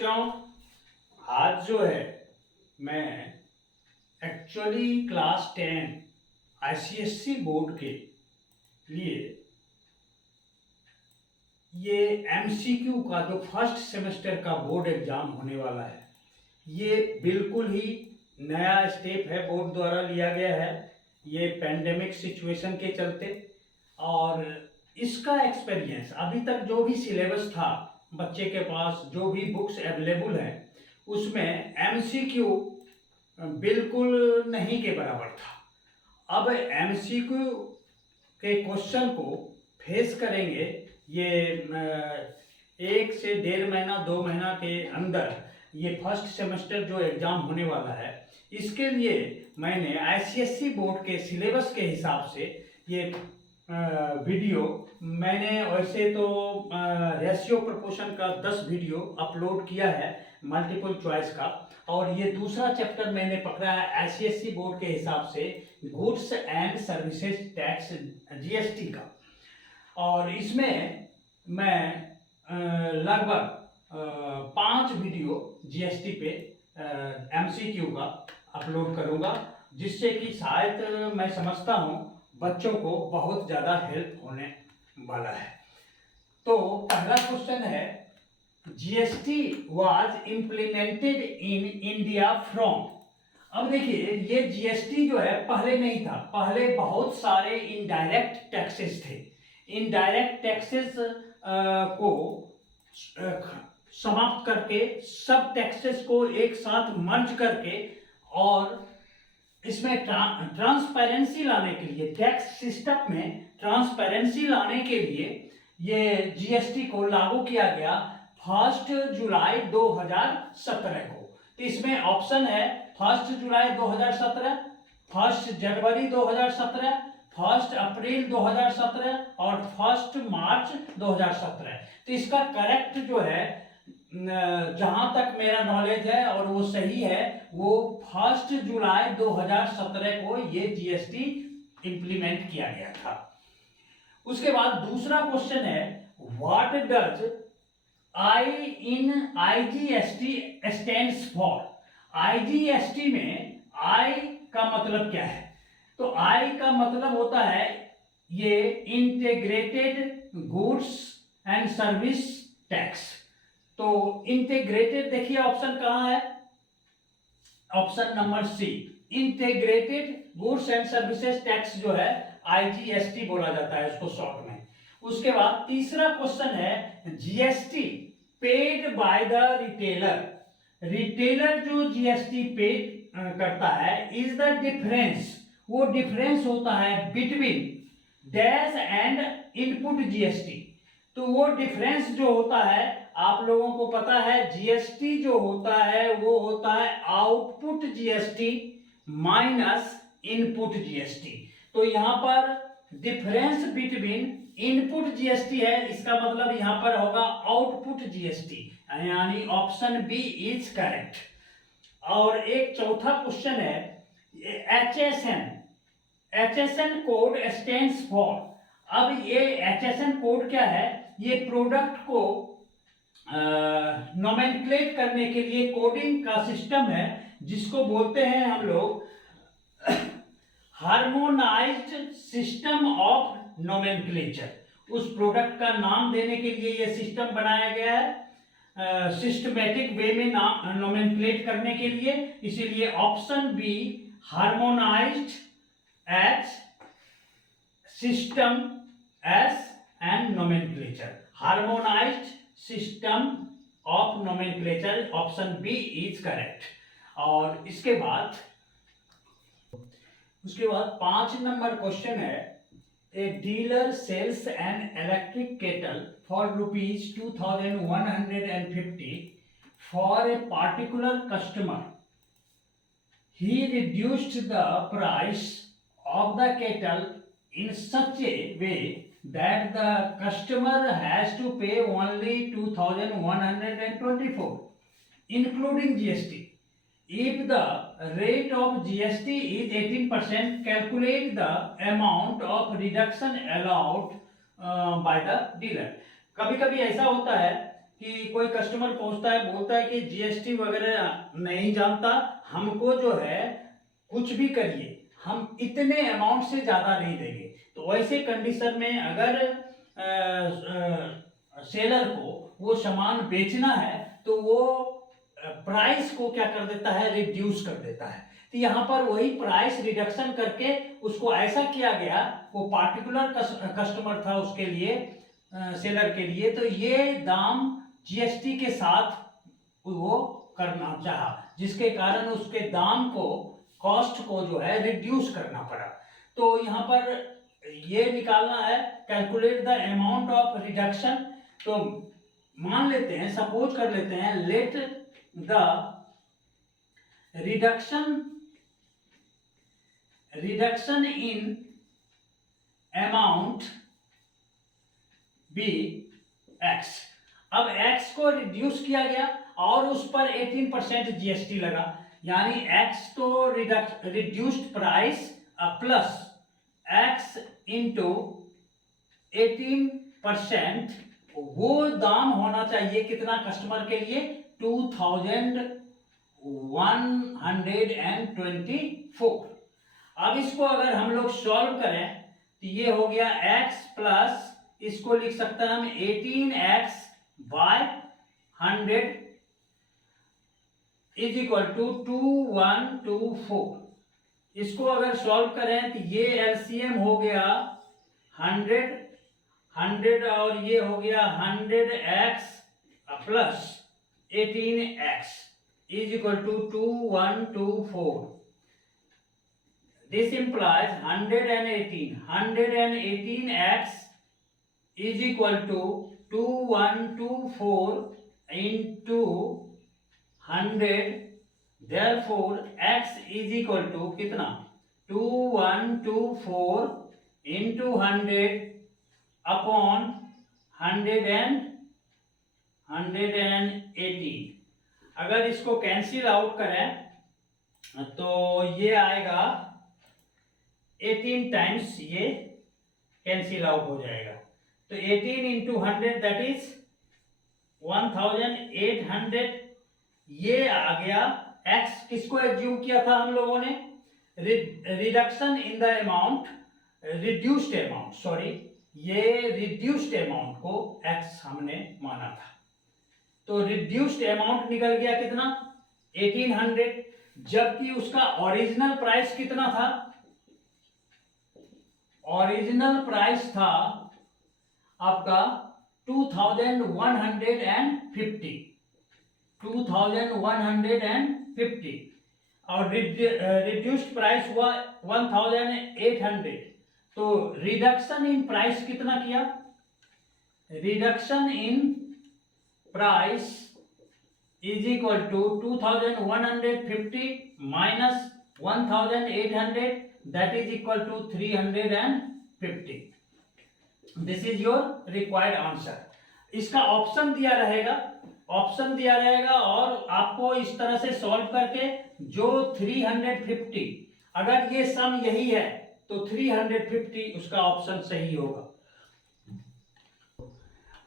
बच्चों, आज जो है मैं एक्चुअली क्लास 10 आईसीएससी बोर्ड के लिए ये एमसीक्यू का जो फर्स्ट सेमेस्टर का बोर्ड एग्जाम होने वाला है, ये बिल्कुल ही नया स्टेप है, बोर्ड द्वारा लिया गया है ये पेंडेमिक सिचुएशन के चलते। और इसका एक्सपीरियंस अभी तक जो भी सिलेबस था बच्चे के पास, जो भी बुक्स अवेलेबल हैं, उसमें एमसीक्यू बिल्कुल नहीं के बराबर था। अब एमसीक्यू के क्वेश्चन को फेस करेंगे ये 1 से 1.5 महीना 2 महीना के अंदर ये फर्स्ट सेमेस्टर जो एग्ज़ाम होने वाला है, इसके लिए मैंने आईसीएससी बोर्ड के सिलेबस के हिसाब से ये वीडियो मैंने वैसे तो रेशियो प्रोपोर्शन का 10 वीडियो अपलोड किया है मल्टीपल चॉइस का, और ये दूसरा चैप्टर मैंने पकड़ा है आईसीएससी बोर्ड के हिसाब से goods and services tax GST का। और इसमें मैं लगभग 5 वीडियो जीएसटी पे एमसीक्यू का अपलोड करूंगा, जिससे कि शायद मैं समझता हूं बच्चों को बहुत ज़्यादा हेल्प होने वाला है। तो पहला क्वेश्चन है, GST was implemented in India from. अब देखिए, ये जीएसटी जो है पहले नहीं था, पहले बहुत सारे इनडायरेक्ट टैक्सेस थे। इनडायरेक्ट टैक्सेस को समाप्त करके, सब टैक्सेस को एक साथ मर्ज करके, और इसमें ट्रांसपेरेंसी लाने के लिए, टैक्स सिस्टम में ट्रांसपेरेंसी लाने के लिए ये जीएसटी को लागू किया गया 1 जुलाई 2017 को। तो इसमें ऑप्शन है 1 जुलाई 2017, 1 जनवरी 2017, 1 अप्रैल 2017 और 1 मार्च 2017। तो इसका करेक्ट जो है, जहां तक मेरा नॉलेज है और वो सही है, वो 1 जुलाई 2017 को ये जीएसटी इंप्लीमेंट किया गया था। उसके बाद दूसरा क्वेश्चन है, what does I in IGST stands for. IGST में आई का मतलब क्या है? तो आई का मतलब होता है ये integrated goods and service tax. तो इंटीग्रेटेड देखिए ऑप्शन कहां है, option number C, integrated goods and services tax जो है आईजीएसटी बोला जाता है इसको शॉर्ट में। उसके बाद तीसरा क्वेश्चन है, GST paid by the retailer. Retailer जो जीएसटी पेड करता है इज द डिफरेंस, वो डिफरेंस होता है between dash and input GST. तो वो डिफरेंस जो होता है, आप लोगों को पता है जीएसटी जो होता है वो होता है output GST minus input GST. तो यहां पर डिफरेंस बिटवीन इनपुट जीएसटी है, इसका मतलब यहां पर होगा आउटपुट जीएसटी, यानी ऑप्शन बी इज करेक्ट। और एक चौथा क्वेश्चन है, HSN, HSN code stands for. अब ये एचएसएन कोड क्या है? ये प्रोडक्ट को नोमेनक्लेट करने के लिए कोडिंग का सिस्टम है, जिसको बोलते हैं हम लोग हार्मोनाइज्ड सिस्टम ऑफ नोमेनक्लेचर। उस प्रोडक्ट का नाम देने के लिए ये सिस्टम बनाया गया है, सिस्टमैटिक वे में नाम नोमेनक्लेट करने के लिए। इसीलिए option B harmonized H system S and nomenclature, harmonized system of nomenclature, option B is correct. और उसके बाद 5 नंबर क्वेश्चन है, a dealer sells an electric kettle for ₹2150 for a particular customer. He reduced the price of the kettle in such a way that the customer has to pay only 2124 including GST. If the rate of GST is 18%, calculate the amount of reduction allowed by the dealer. कभी कभी ऐसा होता है कि कोई customer पहुंचता है, बोलता है कि जीएसटी वगैरह नहीं जानता, हमको जो है कुछ भी करिए, हम इतने अमाउंट से ज़्यादा नहीं देंगे। तो वैसे कंडीशन में अगर सेलर को वो सामान बेचना है तो वो प्राइस को क्या कर देता है, रिड्यूस कर देता है। तो यहाँ पर वही प्राइस रिडक्शन करके उसको ऐसा किया गया, वो पार्टिकुलर कस्टमर था उसके लिए, सेलर के लिए, तो ये दाम जीएसटी के साथ वो करना चाहा, जिसके कारण उसके दाम को, कॉस्ट को जो है रिड्यूस करना पड़ा। तो यहाँ पर ये निकालना है, calculate the amount of reduction. तो मान लेते हैं, सपोज कर लेते हैं, let the reduction in amount be x. अब एक्स को रिड्यूस किया गया और उस पर 18% जीएसटी लगा, यानी एक्स तो reduced price plus x into 18%, वो दाम होना चाहिए कितना कस्टमर के लिए, 2124। अब इसको अगर हम लोग सॉल्व करें तो ये हो गया x प्लस, इसको लिख सकते हैं हम 18x bye 100 is equal to 2124। इसको अगर सॉल्व करें तो ये एलसीएम हो गया 100 और ये हो गया 100x plus 18x is equal to 2124। This implies 118x is equal to 2124 into 100. Therefore, x is equal to कितना, 2124 into 100 upon 118। अगर इसको कैंसिल आउट करें तो ये आएगा 18 टाइम्स, ये कैंसिल आउट हो जाएगा। तो 18 इंटू 100 दैट इज 1800। ये आ गया x, किसको एज्यूम किया था हम लोगों ने, reduction in the amount, reduced amount, sorry, ये रिड्यूस्ड अमाउंट को x हमने माना था। तो रिड्यूस्ड अमाउंट निकल गया कितना, 1800, जबकि उसका ओरिजिनल प्राइस कितना था, ओरिजिनल प्राइस था आपका 2150 और रिड्यूस्ड प्राइस हुआ 1800। तो रिडक्शन इन प्राइस कितना किया, reduction in price is equal to 2150 minus 1800, that is equal to 350. This is your required answer. इसका ऑप्शन दिया रहेगा, और आपको इस तरह से सॉल्व करके जो 350, अगर ये सम यही है तो 350 उसका ऑप्शन सही होगा।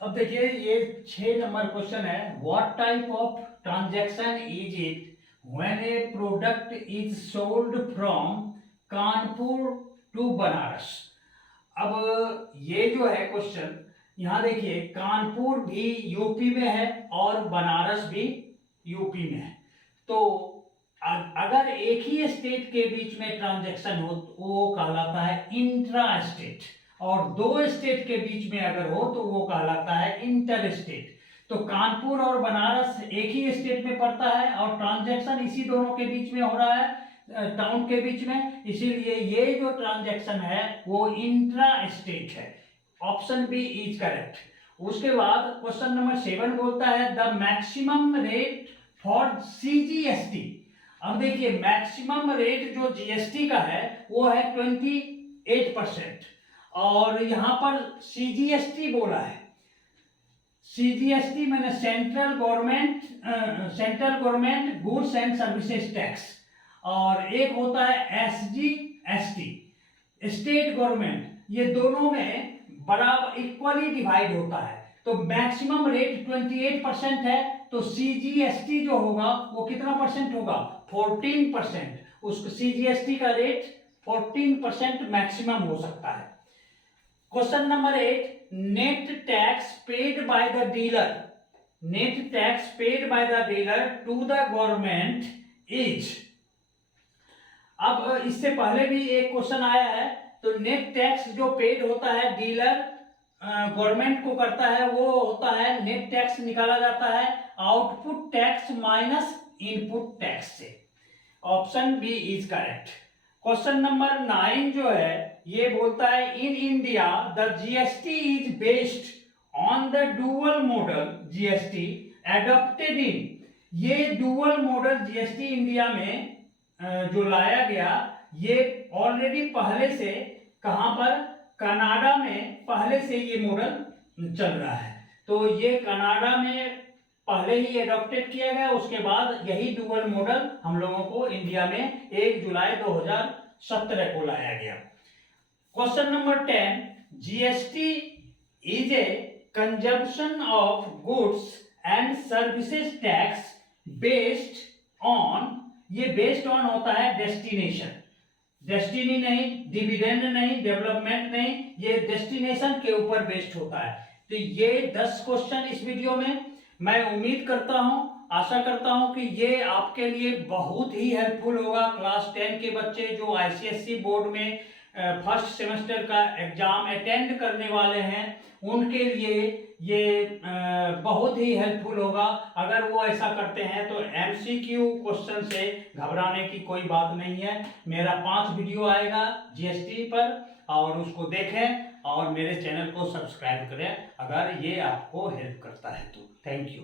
अब देखिए ये 6 नंबर क्वेश्चन है, what type of transaction is it when a product is sold from Kanpur to Banaras. अब ये जो है क्वेश्चन, यहाँ देखिए कानपुर भी यूपी में है और बनारस भी यूपी में है। तो अगर एक ही स्टेट के बीच में ट्रांजैक्शन हो तो वो कहलाता है इंट्रा स्टेट, और 2 स्टेट के बीच में अगर हो तो वो कहलाता है इंटर स्टेट। तो कानपुर और बनारस एक ही स्टेट में पड़ता है और ट्रांजैक्शन इसी दोनों के बीच में हो रहा है, टाउन के बीच में, इसीलिए ये जो ट्रांजैक्शन है वो इंट्रा स्टेट है। Option B is correct. उसके बाद क्वेश्चन नंबर 7 बोलता है the maximum rate for CGST. अब देखिए मैक्सिमम रेट जो जीएसटी का है वो है 28%, और यहां पर सीजीएसटी बोला है, सीजीएसटी मैंने central government goods and services tax, और एक होता है एसजीएसटी स्टेट गवर्नमेंट। ये दोनों में बराबर इक्वली डिवाइड होता है। तो मैक्सिमम रेट 28% है, तो CGST जो होगा वो कितना परसेंट होगा? 14%। उस CGST का रेट 14% मैक्सिमम हो सकता है। Question number 8, net tax paid by the dealer, net tax paid by the dealer to the government is. अब इससे पहले भी एक क्वेश्चन आया है, तो नेट टैक्स जो पेड होता है डीलर गवर्नमेंट को करता है, वो होता है नेट टैक्स निकाला जाता है output tax minus input tax से। Option B is correct. Question number 9 जो है ये बोलता है in India the GST is based on the dual model GST adopted in. ये डुअल मॉडल जीएसटी इंडिया में जो लाया गया, ये ऑलरेडी पहले से कहां पर? कनाडा में पहले से ये मॉडल चल रहा है। तो ये कनाडा में पहले ही एडॉप्टेड किया गया, उसके बाद यही डुअल मॉडल हम लोगों को इंडिया में 1 जुलाई 2017 को लाया गया। Question number 10, GST is a consumption of goods and services tax based on, ये बेस्ड ऑन होता है डेस्टिनेशन, डेस्टिनी नहीं, डिविडेंड नहीं, डेवलपमेंट नहीं, ये डेस्टिनेशन के ऊपर बेस्ड होता है। तो ये 10 क्वेश्चन इस वीडियो में, मैं उम्मीद करता हूं, आशा करता हूं कि ये आपके लिए बहुत ही हेल्पफुल होगा। क्लास 10 के बच्चे जो आईसीएसई बोर्ड में फर्स्ट सेमेस्टर का एग्जाम अटेंड करने वाले हैं, उनके लिए ये बहुत ही हेल्पफुल होगा। अगर वो ऐसा करते हैं तो एमसीक्यू क्वेश्चन से घबराने की कोई बात नहीं है। मेरा 5 वीडियो आएगा जीएसटी पर, और उसको देखें और मेरे चैनल को सब्सक्राइब करें अगर ये आपको हेल्प करता है तो। Thank you.